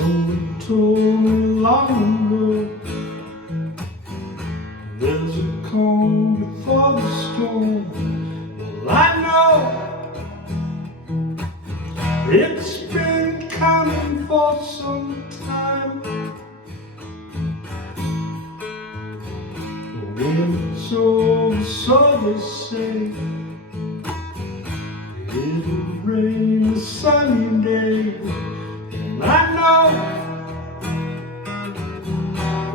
So told me long ago, there's a calm before the storm. Well, I know it's been coming for some time. When it's over, so they say, it'll rain a sunny day. And I know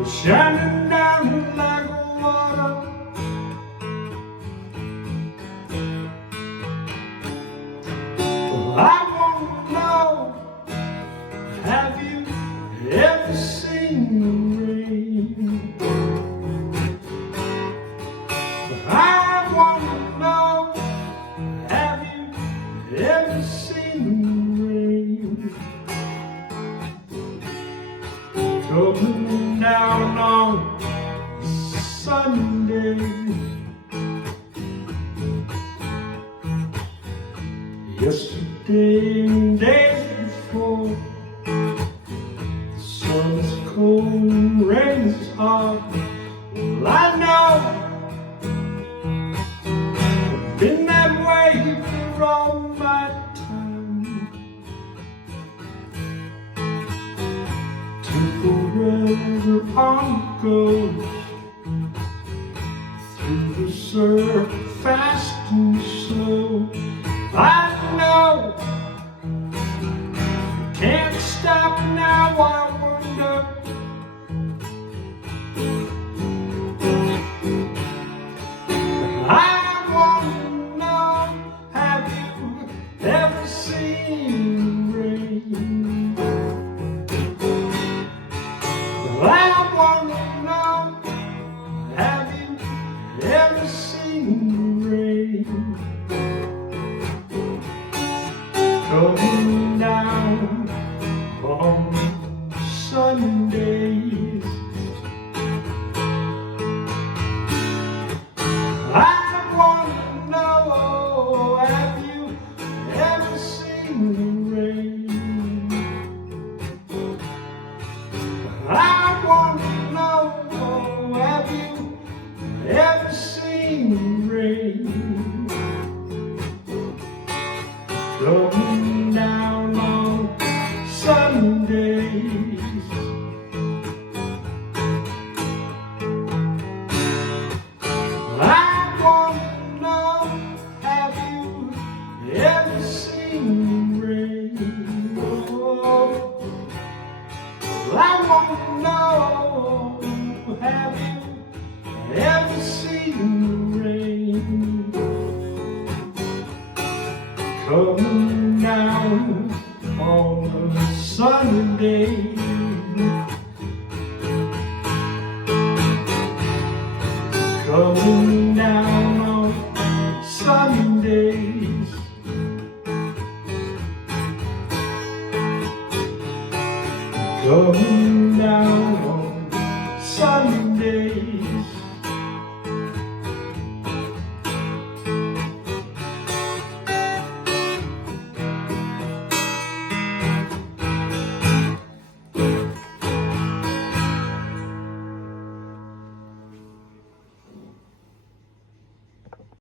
it's shining down like water. Well, I want to know, have you ever seen the rain? I want to know, have you ever seen the rain? Coming down on Sunday. Yesterday and days before, the sun's cold and rain is hard. Well, I know I've been that way for all my time. Forever on it goes, through the surf, fast and slow. I know you can't stop now, I wonder. I want to know, have you ever seen rain? I want to know, have you ever seen rain? Coming down on Sundays. I want to know, have you ever seen rain? I want to know, have you ever seen rain? Coming down on Sundays. I want to know, have you ever seen rain? Oh, I want to know, have you ever seen rain? Coming down on a sunny day. Coming down on sunny days. Coming